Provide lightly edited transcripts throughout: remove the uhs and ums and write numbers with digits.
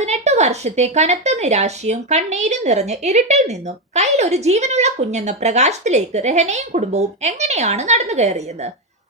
18 വർഷത്തെ കനത്ത നിരാശയും കണ്ണീരും നിറഞ്ഞ് ഇരുട്ടിൽ നിന്നും കയ്യിൽ ഒരു ജീവനുള്ള കുഞ്ഞെന്ന പ്രകാശത്തിലേക്ക് രഹനയും കുടുംബവും എങ്ങനെയാണ് നടന്നു കയറിയത്?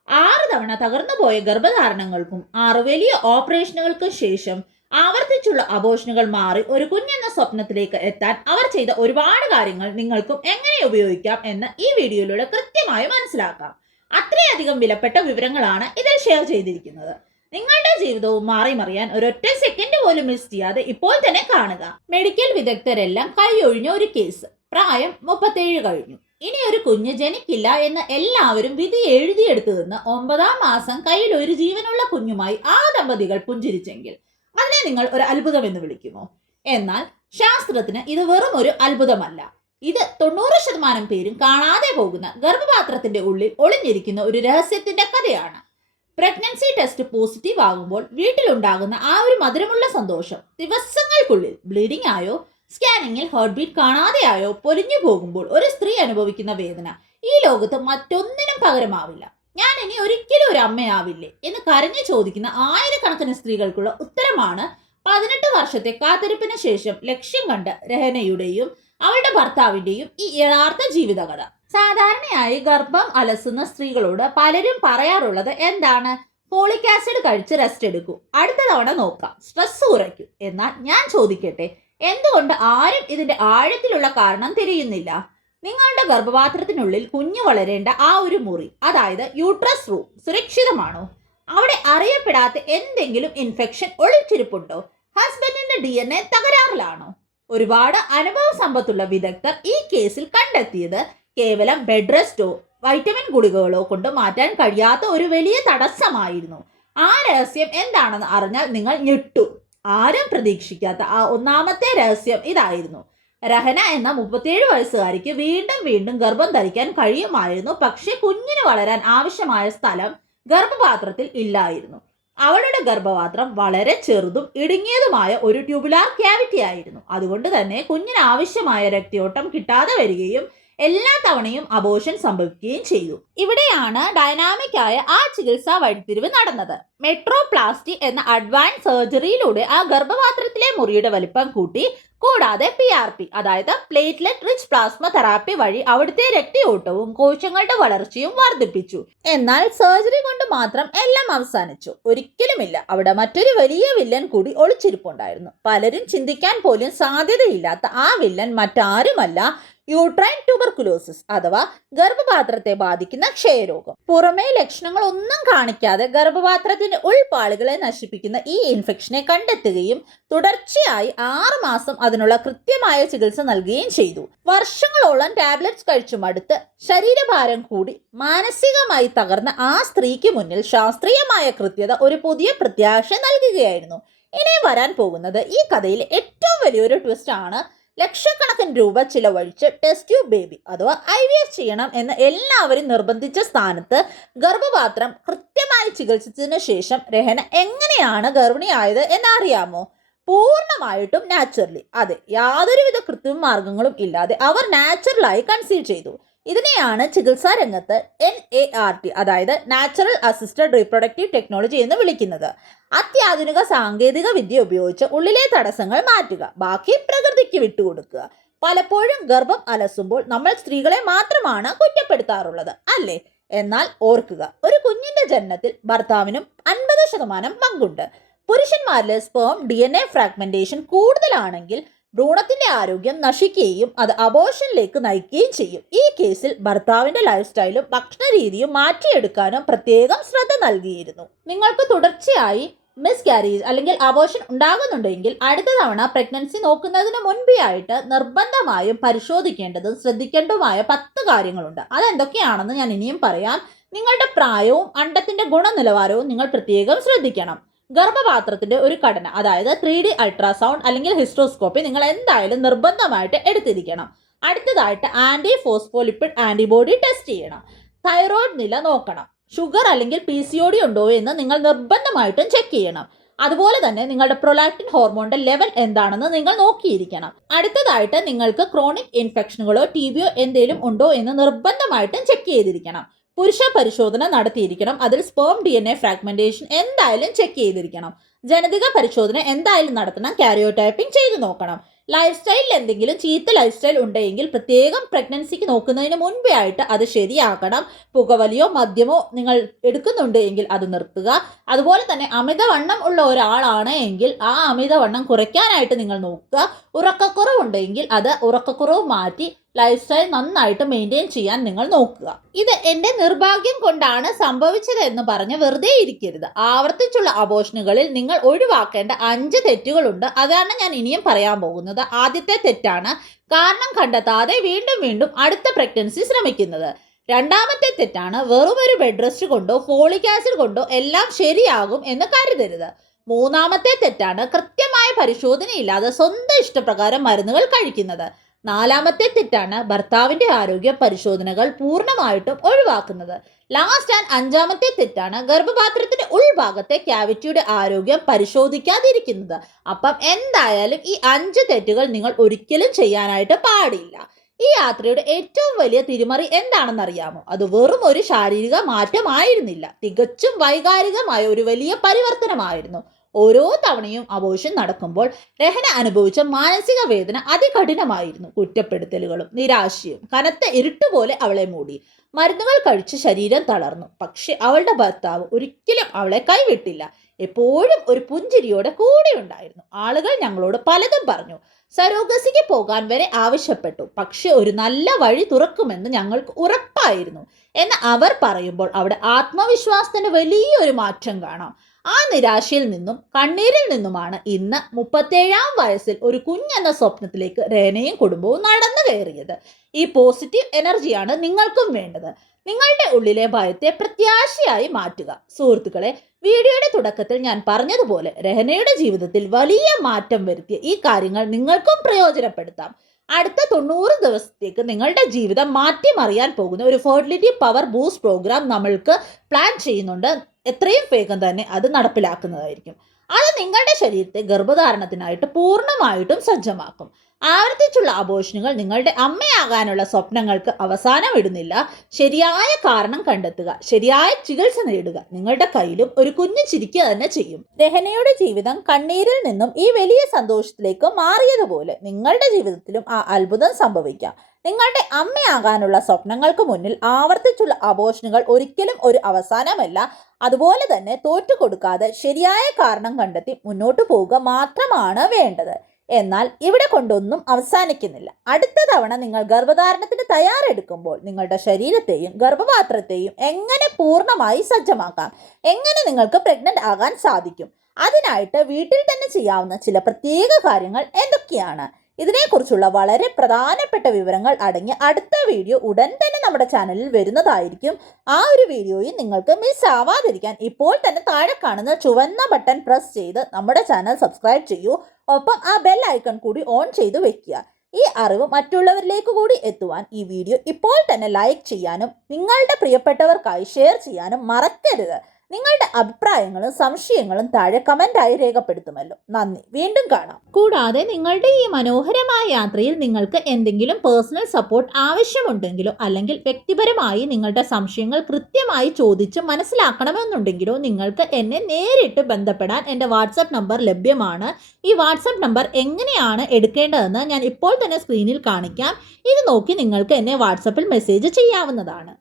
6 തവണ തകർന്നുപോയ ഗർഭധാരണങ്ങൾക്കും 6 വലിയ ഓപ്പറേഷനുകൾക്കും ശേഷം ആവർത്തിച്ചുള്ള അബോഷനുകൾ മാറി ഒരു കുഞ്ഞെന്ന സ്വപ്നത്തിലേക്ക് എത്താൻ അവർ ചെയ്ത ഒരുപാട് കാര്യങ്ങൾ നിങ്ങൾക്കും എങ്ങനെ ഉപയോഗിക്കാം എന്ന് ഈ വീഡിയോയിലൂടെ കൃത്യമായി മനസ്സിലാക്കാം. അത്രയധികം വിലപ്പെട്ട വിവരങ്ങളാണ് ഇതിൽ ഷെയർ ചെയ്തിരിക്കുന്നത്. നിങ്ങളുടെ ജീവിതവും മാറി മറിയാൻ ഒരൊറ്റ സെക്കൻഡ് പോലും മിസ് ചെയ്യാതെ ഇപ്പോൾ തന്നെ കാണുക. മെഡിക്കൽ വിദഗ്ധരെല്ലാം കൈയൊഴിഞ്ഞ ഒരു കേസ്. പ്രായം 37 കഴിഞ്ഞു. ഇനി ഒരു കുഞ്ഞ് ജനിക്കില്ല എന്ന് എല്ലാവരും വിധി എഴുതിയെടുത്തു നിന്ന് 9-ാം മാസം കയ്യിൽ ഒരു ജീവനുള്ള കുഞ്ഞുമായി ആ ദമ്പതികൾ പുഞ്ചിരിച്ചെങ്കിൽ അതിനെ നിങ്ങൾ ഒരു അത്ഭുതം എന്ന് വിളിക്കുമോ? എന്നാൽ ശാസ്ത്രത്തിന് ഇത് വെറും ഒരു അത്ഭുതമല്ല. ഇത് 90% പേരും കാണാതെ പോകുന്ന ഗർഭപാത്രത്തിന്റെ ഉള്ളിൽ ഒളിഞ്ഞിരിക്കുന്ന ഒരു രഹസ്യത്തിന്റെ കഥയാണ്. പ്രഗ്നൻസി ടെസ്റ്റ് പോസിറ്റീവ് ആകുമ്പോൾ വീട്ടിലുണ്ടാകുന്ന ആ ഒരു മധുരമുള്ള സന്തോഷം ദിവസങ്ങൾക്കുള്ളിൽ ബ്ലീഡിംഗ് ആയോ, സ്കാനിങ്ങിൽ ഹാർട്ട് ബീറ്റ് കാണാതെയായോ പൊലിഞ്ഞു പോകുമ്പോൾ ഒരു സ്ത്രീ അനുഭവിക്കുന്ന വേദന ഈ ലോകത്ത് മറ്റൊന്നിനും പകരമാവില്ല. ഞാൻ ഇനി ഒരിക്കലും ഒരു അമ്മയാവില്ലേ എന്ന് കരഞ്ഞു ചോദിക്കുന്ന ആയിരക്കണക്കിന് സ്ത്രീകൾക്കുള്ള ഉത്തരമാണ് 18 വർഷത്തെ കാത്തിരിപ്പിന് ശേഷം ലക്ഷ്യം കണ്ട രഹനയുടെയും അവളുടെ ഭർത്താവിന്റെയും ഈ യഥാർത്ഥ ജീവിതകഥ. സാധാരണയായി ഗർഭം അലസുന്ന സ്ത്രീകളോട് പലരും പറയാറുള്ളത് എന്താണ്? ഫോളിക് ആസിഡ് കഴിച്ച് റെസ്റ്റ് എടുക്കൂ, അടുത്ത തവണ നോക്കാം, സ്ട്രെസ് കുറയ്ക്കൂ. എന്നാൽ ഞാൻ ചോദിക്കട്ടെ, എന്തുകൊണ്ട് ആരും ഇതിന്റെ ആഴത്തിലുള്ള കാരണം തിരിയുന്നില്ല? നിങ്ങളുടെ ഗർഭപാത്രത്തിനുള്ളിൽ കുഞ്ഞു വളരേണ്ട ആ ഒരു മുറി, അതായത് യൂട്രസ് റൂം, സുരക്ഷിതമാണോ? അവിടെ അറിയപ്പെടാത്ത എന്തെങ്കിലും ഇൻഫെക്ഷൻ ഒളിച്ചിരിപ്പുണ്ടോ? ഹസ്ബൻഡിന്റെ DNA തകരാറിലാണോ? ഒരുപാട് അനുഭവ സമ്പത്തുള്ള വിദഗ്ധർ ഈ കേസിൽ കണ്ടെത്തിയത് കേവലം ബെഡ് റെസ്റ്റോ വൈറ്റമിൻ ഗുളികകളോ കൊണ്ട് മാറ്റാൻ കഴിയാത്ത ഒരു വലിയ തടസ്സമായിരുന്നു. ആ രഹസ്യം എന്താണെന്ന് അറിഞ്ഞാൽ നിങ്ങൾ ഞെട്ടു. ആരും പ്രതീക്ഷിക്കാത്ത ആ ഒന്നാമത്തെ രഹസ്യം ഇതായിരുന്നു. രഹന എന്ന 37 വയസ്സുകാരിക്ക് വീണ്ടും വീണ്ടും ഗർഭം ധരിക്കാൻ കഴിയുമായിരുന്നു. പക്ഷെ കുഞ്ഞിന് വളരാൻ ആവശ്യമായ സ്ഥലം ഗർഭപാത്രത്തിൽ ഇല്ലായിരുന്നു. അവളുടെ ഗർഭപാത്രം വളരെ ചെറുതും ഇടുങ്ങിയതുമായ ഒരു ട്യൂബുലാർ ക്യാവിറ്റി ആയിരുന്നു. അതുകൊണ്ട് തന്നെ കുഞ്ഞിന് ആവശ്യമായ രക്തയോട്ടം കിട്ടാതെ വരികയും എല്ലാ തവണയും അബോർഷൻ സംഭവിക്കുകയും ചെയ്തു. ഇവിടെയാണ് ഡൈനാമിക് ആയ ആ ചികിത്സാ വഴിത്തിരിവ് നടന്നത്. മെട്രോപ്ലാസ്റ്റി എന്ന അഡ്വാൻസ് സർജറിയിലൂടെ ആ ഗർഭപാത്രത്തിലെ മുറിയുടെ വലിപ്പം കൂട്ടി, കൂടാതെ PRP അതായത് പ്ലേറ്റ്ലെറ്റ് റിച്ച് പ്ലാസ്മ തെറാപ്പി വഴി അവിടുത്തെ രക്തയോട്ടവും കോശങ്ങളുടെ വളർച്ചയും വർദ്ധിപ്പിച്ചു. എന്നാൽ സർജറി കൊണ്ട് മാത്രം എല്ലാം അവസാനിച്ചു? ഒരിക്കലുമില്ല. അവിടെ മറ്റൊരു വലിയ വില്ലൻ കൂടി ഒളിച്ചിരിപ്പുണ്ടായിരുന്നു. പലരും ചിന്തിക്കാൻ പോലും സാധ്യതയില്ലാത്ത ആ വില്ലൻ മറ്റാരുമല്ല, യൂട്രൈൻ ട്യൂബർകുലോസിസ് അഥവാ ഗർഭപാത്രത്തെ ബാധിക്കുന്ന ക്ഷയരോഗം. പുറമേ ലക്ഷണങ്ങൾ ഒന്നും കാണിക്കാതെ ഗർഭപാത്രത്തിന്റെ ഉൾപാളികളെ നശിപ്പിക്കുന്ന ഈ ഇൻഫെക്ഷനെ കണ്ടെത്തുകയും തുടർച്ചയായി 6 മാസം അതിനുള്ള കൃത്യമായ ചികിത്സ നൽകുകയും ചെയ്തു. വർഷങ്ങളോളം ടാബ്ലറ്റ്സ് കഴിച്ചു മടുത്ത് ശരീരഭാരം കൂടി മാനസികമായി തകർന്ന ആ സ്ത്രീക്ക് മുന്നിൽ ശാസ്ത്രീയമായ കൃത്യത ഒരു പുതിയ പ്രത്യാശ നൽകുകയായിരുന്നു. ഇനി വരാൻ പോകുന്നത് ഈ കഥയിലെ ഏറ്റവും വലിയൊരു ട്വിസ്റ്റ് ആണ്. ലക്ഷക്കണക്കിന് രൂപ ചിലവഴിച്ച് ടെസ്റ്റ് ട്യൂബ് ബേബി അഥവാ IVF ചെയ്യണം എന്ന് എല്ലാവരും നിർബന്ധിച്ച സ്ഥാനത്ത് ഗർഭപാത്രം കൃത്യമായി ചികിത്സിച്ചതിനു ശേഷം രഹന എങ്ങനെയാണ് ഗർഭിണിയായത് എന്നറിയാമോ? പൂർണ്ണമായിട്ടും നാച്ചുറലി. അതെ, യാതൊരുവിധ കൃത്രിമ മാർഗങ്ങളും ഇല്ലാതെ അവർ നാച്ചുറലായി കൺസീവ് ചെയ്തു. ഇതിനെയാണ് ചികിത്സാ രംഗത്ത് NART അതായത് നാച്ചുറൽ അസിസ്റ്റഡ് റീപ്രൊഡക്റ്റീവ് ടെക്നോളജി എന്ന് വിളിക്കുന്നത്. അത്യാധുനിക സാങ്കേതിക വിദ്യ ഉപയോഗിച്ച് ഉള്ളിലെ തടസ്സങ്ങൾ മാറ്റുക, ബാക്കി പ്രകൃതിക്ക് വിട്ടുകൊടുക്കുക. പലപ്പോഴും ഗർഭം അലസുമ്പോൾ നമ്മൾ സ്ത്രീകളെ മാത്രമാണ് കുറ്റപ്പെടുത്താറുള്ളത്, അല്ലേ? എന്നാൽ ഓർക്കുക, ഒരു കുഞ്ഞിന്റെ ജനനത്തിൽ ഭർത്താവിനും 50% പങ്കുണ്ട്. പുരുഷന്മാരിലെ സ്പേം DNA ഫ്രാഗ്മെന്റേഷൻ കൂടുതലാണെങ്കിൽ ഭ്രൂണത്തിന്റെ ആരോഗ്യം നശിക്കുകയും അത് അബോർഷനിലേക്ക് നയിക്കുകയും ചെയ്യും. ഈ കേസിൽ ഭർത്താവിന്റെ ലൈഫ് സ്റ്റൈലും ഭക്ഷണ രീതിയും മാറ്റിയെടുക്കാനും പ്രത്യേകം ശ്രദ്ധ നൽകിയിരുന്നു. നിങ്ങൾക്ക് തുടർച്ചയായി മിസ്കാരേജ് അല്ലെങ്കിൽ അബോർഷൻ ഉണ്ടാകുന്നുണ്ടെങ്കിൽ അടുത്ത തവണ പ്രഗ്നൻസി നോക്കുന്നതിന് മുൻപെയായിട്ട് നിർബന്ധമായും പരിശോധിക്കേണ്ടതും ശ്രദ്ധിക്കേണ്ടതുമായ 10 കാര്യങ്ങളുണ്ട്. അതെന്തൊക്കെയാണെന്ന് ഞാൻ ഇനിയും പറയാം. നിങ്ങളുടെ പ്രായവും അണ്ടത്തിന്റെ ഗുണനിലവാരവും നിങ്ങൾ പ്രത്യേകം ശ്രദ്ധിക്കണം. ഗർഭപാത്രത്തിന്റെ ഒരു ഘടന, അതായത് 3D അൾട്രാസൗണ്ട് അല്ലെങ്കിൽ ഹിസ്റ്റോസ്കോപ്പി നിങ്ങൾ എന്തായാലും നിർബന്ധമായിട്ട് എടുത്തിരിക്കണം. അടുത്തതായിട്ട് ആന്റി ഫോസ്ഫോലിപ്പിഡ് ആന്റിബോഡി ടെസ്റ്റ് ചെയ്യണം. തൈറോയ്ഡ് നില നോക്കണം. ഷുഗർ അല്ലെങ്കിൽ PCOD ഉണ്ടോ എന്ന് നിങ്ങൾ നിർബന്ധമായിട്ടും ചെക്ക് ചെയ്യണം. അതുപോലെ തന്നെ നിങ്ങളുടെ പ്രൊലാക്റ്റിൻ ഹോർമോണിന്റെ ലെവൽ എന്താണെന്ന് നിങ്ങൾ നോക്കിയിരിക്കണം. അടുത്തതായിട്ട് നിങ്ങൾക്ക് ക്രോണിക് ഇൻഫെക്ഷനുകളോ TBയോ എന്തെങ്കിലും ഉണ്ടോ എന്ന് നിർബന്ധമായിട്ടും ചെക്ക് ചെയ്തിരിക്കണം. പുരുഷ പരിശോധന നടത്തിയിരിക്കണം. അതിൽ സ്പേം DNA ഫ്രാഗ്മെന്റേഷൻ എന്തായാലും ചെക്ക് ചെയ്തിരിക്കണം. ജനിതക പരിശോധന എന്തായാലും നടത്തണം. കാരിയോടൈപ്പിംഗ് ചെയ്തു നോക്കണം. ലൈഫ് സ്റ്റൈലിൽ എന്തെങ്കിലും ചീത്ത ലൈഫ് സ്റ്റൈൽ ഉണ്ടെങ്കിൽ പ്രത്യേകം പ്രഗ്നൻസിക്ക് നോക്കുന്നതിന് മുൻപേ ആയിട്ട് അത് ശരിയാക്കണം. പുകവലിയോ മദ്യമോ നിങ്ങൾ എടുക്കുന്നുണ്ട് എങ്കിൽ അത് നിർത്തുക. അതുപോലെ തന്നെ അമിതവണ്ണം ഉള്ള ഒരാളാണ് എങ്കിൽ ആ അമിതവണ്ണം കുറയ്ക്കാനായിട്ട് നിങ്ങൾ നോക്കുക. ഉറക്കക്കുറവുണ്ടെങ്കിൽ അത് ഉറക്കക്കുറവ് മാറ്റി ലൈഫ് സ്റ്റൈൽ നന്നായിട്ട് മെയിൻറ്റെയിൻ ചെയ്യാൻ നിങ്ങൾ നോക്കുക. ഇത് എൻ്റെ നിർഭാഗ്യം കൊണ്ടാണ് സംഭവിച്ചത് എന്ന് പറഞ്ഞ് വെറുതെ ഇരിക്കരുത്. ആവർത്തിച്ചുള്ള അബോർഷനുകളിൽ നിങ്ങൾ ഒഴിവാക്കേണ്ട 5 തെറ്റുകളുണ്ട്. അതാണ് ഞാൻ ഇനിയും പറയാൻ പോകുന്നത്. ആദ്യത്തെ തെറ്റാണ് കാരണം കണ്ടെത്താതെ വീണ്ടും വീണ്ടും അടുത്ത പ്രഗ്നൻസി ശ്രമിക്കുന്നത്. രണ്ടാമത്തെ തെറ്റാണ് വെറുമൊരു ബെഡ് റെസ്റ്റ് കൊണ്ടോ ഫോളിക് ആസിഡ് കൊണ്ടോ എല്ലാം ശരിയാകും എന്ന് കരുതരുത്. മൂന്നാമത്തെ തെറ്റാണ് കൃത്യമായ പരിശോധനയില്ലാതെ സ്വന്തം ഇഷ്ടപ്രകാരം മരുന്നുകൾ കഴിക്കുന്നത്. നാലാമത്തെ തെറ്റാണ് ഭർത്താവിന്റെ ആരോഗ്യ പരിശോധനകൾ പൂർണ്ണമായിട്ടും ഒഴിവാക്കുന്നത്. ലാസ്റ്റ് ആൻഡ് അഞ്ചാമത്തെ തെറ്റാണ് ഗർഭപാത്രത്തിന്റെ ഉൾഭാഗത്തെ ക്യാവിറ്റിയുടെ ആരോഗ്യം പരിശോധിക്കാതിരിക്കുന്നത്. അപ്പം എന്തായാലും ഈ 5 തെറ്റുകൾ നിങ്ങൾ ഒരിക്കലും ചെയ്യാനായിട്ട് പാടില്ല. ഈ യാത്രയുടെ ഏറ്റവും വലിയ തിരിമറി എന്താണെന്നറിയാമോ? അത് വെറും ഒരു ശാരീരിക മാറ്റമായിരുന്നില്ല, തികച്ചും വൈകാരികമായ ഒരു വലിയ പരിവർത്തനമായിരുന്നു. ഓരോ തവണയും അബോർഷൻ നടക്കുമ്പോൾ രഹന അനുഭവിച്ച മാനസിക വേദന അതികഠിനമായിരുന്നു. കുറ്റപ്പെടുത്തലുകളും നിരാശയും കനത്ത ഇരുട്ടുപോലെ അവളെ മൂടി. മരുന്നുകൾ കഴിച്ച് ശരീരം തളർന്നു. പക്ഷെ അവളുടെ ഭർത്താവ് ഒരിക്കലും അവളെ കൈവിട്ടില്ല. എപ്പോഴും ഒരു പുഞ്ചിരിയോടെ കൂടെ ഉണ്ടായിരുന്നു. ആളുകൾ ഞങ്ങളോട് പലതും പറഞ്ഞു. സരോഗസിക്ക് പോകാൻ വരെ ആവശ്യപ്പെട്ടു. പക്ഷെ ഒരു നല്ല വഴി തുറക്കുമെന്ന് ഞങ്ങൾക്ക് ഉറപ്പായിരുന്നു എന്ന് അവർ പറയുമ്പോൾ അവിടെ ആത്മവിശ്വാസത്തിന് വലിയൊരു മാറ്റം കാണാം. ആ നിരാശയിൽ നിന്നും കണ്ണീരിൽ നിന്നുമാണ് ഇന്ന് 37-ാം വയസ്സിൽ ഒരു കുഞ്ഞെന്ന സ്വപ്നത്തിലേക്ക് രേനയും കുടുംബവും നടന്നു കയറിയത്. ഈ പോസിറ്റീവ് എനർജിയാണ് നിങ്ങൾക്കും വേണ്ടത്. നിങ്ങളുടെ ഉള്ളിലെ ഭയത്തെ പ്രത്യാശയായി മാറ്റുക. സുഹൃത്തുക്കളെ, വീഡിയോയുടെ തുടക്കത്തിൽ ഞാൻ പറഞ്ഞതുപോലെ രഹനയുടെ ജീവിതത്തിൽ വലിയ മാറ്റം വരുത്തിയ ഈ കാര്യങ്ങൾ നിങ്ങൾക്കും പ്രയോജനപ്പെടുത്താം. അടുത്ത 90 ദിവസത്തേക്ക് നിങ്ങളുടെ ജീവിതം മാറ്റിമറിയാൻ പോകുന്ന ഒരു ഫെർട്ടിലിറ്റി പവർ ബൂസ്റ്റ് പ്രോഗ്രാം നമ്മൾക്ക് പ്ലാൻ ചെയ്യുന്നുണ്ട്. എത്രയും വേഗം തന്നെ അത് നടപ്പിലാക്കുന്നതായിരിക്കും. അത് നിങ്ങളുടെ ശരീരത്തെ ഗർഭധാരണത്തിനായിട്ട് പൂർണ്ണമായിട്ടും സജ്ജമാക്കും. ആവർത്തിച്ചുള്ള അബോർഷനുകൾ നിങ്ങളുടെ അമ്മയാകാനുള്ള സ്വപ്നങ്ങൾക്ക് അവസാനം ഇടുന്നില്ല. ശരിയായ കാരണം കണ്ടെത്തുക, ശരിയായ ചികിത്സ നേടുക. നിങ്ങളുടെ കയ്യിലും ഒരു കുഞ്ഞു ചിരിക്കുക തന്നെ ചെയ്യും. രഹനയുടെ ജീവിതം കണ്ണീരിൽ നിന്നും ഈ വലിയ സന്തോഷത്തിലേക്ക് മാറിയതുപോലെ നിങ്ങളുടെ ജീവിതത്തിലും ആ അത്ഭുതം സംഭവിക്കാം. നിങ്ങളുടെ അമ്മയാകാനുള്ള സ്വപ്നങ്ങൾക്ക് മുന്നിൽ ആവർത്തിച്ചുള്ള അബോർഷനുകൾ ഒരിക്കലും ഒരു അവസാനമല്ല. അതുപോലെ തന്നെ തോറ്റുകൊടുക്കാതെ ശരിയായ കാരണം കണ്ടെത്തി മുന്നോട്ട് പോവുക മാത്രമാണ് വേണ്ടത്. എന്നാൽ ഇവിടെ കൊണ്ടൊന്നും അവസാനിക്കുന്നില്ല. അടുത്ത തവണ നിങ്ങൾ ഗർഭധാരണത്തിന് തയ്യാറെടുക്കുമ്പോൾ നിങ്ങളുടെ ശരീരത്തെയും ഗർഭപാത്രത്തെയും എങ്ങനെ പൂർണ്ണമായി സജ്ജമാക്കാം, എങ്ങനെ നിങ്ങൾക്ക് പ്രഗ്നന്റ് ആകാൻ സാധിക്കും, അതിനായിട്ട് വീട്ടിൽ തന്നെ ചെയ്യാവുന്ന ചില പ്രത്യേക കാര്യങ്ങൾ എന്തൊക്കെയാണ്? ഇതിനെക്കുറിച്ചുള്ള വളരെ പ്രധാനപ്പെട്ട വിവരങ്ങൾ അടങ്ങിയ അടുത്ത വീഡിയോ ഉടൻ തന്നെ നമ്മുടെ ചാനലിൽ വരുന്നതായിരിക്കും. ആ ഒരു വീഡിയോയിൽ നിങ്ങൾക്ക് മിസ് ആവാതിരിക്കാൻ ഇപ്പോൾ തന്നെ താഴെ കാണുന്ന ചുവന്ന ബട്ടൺ പ്രസ് ചെയ്ത് നമ്മുടെ ചാനൽ സബ്സ്ക്രൈബ് ചെയ്യൂ. ഒപ്പം ആ ബെൽ ഐക്കൺ കൂടി ഓൺ ചെയ്ത് വെക്കുക. ഈ അറിവ് മറ്റുള്ളവരിലേക്ക് കൂടി എത്തുവാൻ ഈ വീഡിയോ ഇപ്പോൾ തന്നെ ലൈക്ക് ചെയ്യാനും നിങ്ങളുടെ പ്രിയപ്പെട്ടവർക്കായി ഷെയർ ചെയ്യാനും മറക്കരുത്. നിങ്ങളുടെ അഭിപ്രായങ്ങളും സംശയങ്ങളും താഴെ കമൻ്റായി രേഖപ്പെടുത്തുമല്ലോ. നന്ദി. വീണ്ടും കാണാം. കൂടാതെ നിങ്ങളുടെ ഈ മനോഹരമായ യാത്രയിൽ നിങ്ങൾക്ക് എന്തെങ്കിലും പേഴ്സണൽ സപ്പോർട്ട് ആവശ്യമുണ്ടെങ്കിലോ അല്ലെങ്കിൽ വ്യക്തിപരമായി നിങ്ങളുടെ സംശയങ്ങൾ കൃത്യമായി ചോദിച്ച് മനസ്സിലാക്കണമെന്നുണ്ടെങ്കിലോ നിങ്ങൾക്ക് എന്നെ നേരിട്ട് ബന്ധപ്പെടാൻ എൻ്റെ വാട്സപ്പ് നമ്പർ ലഭ്യമാണ്. ഈ വാട്സപ്പ് നമ്പർ എങ്ങനെയാണ് എടുക്കേണ്ടതെന്ന് ഞാൻ ഇപ്പോൾ തന്നെ സ്ക്രീനിൽ കാണിക്കാം. ഇത് നോക്കി നിങ്ങൾക്ക് എന്നെ വാട്സപ്പിൽ മെസ്സേജ് ചെയ്യാവുന്നതാണ്.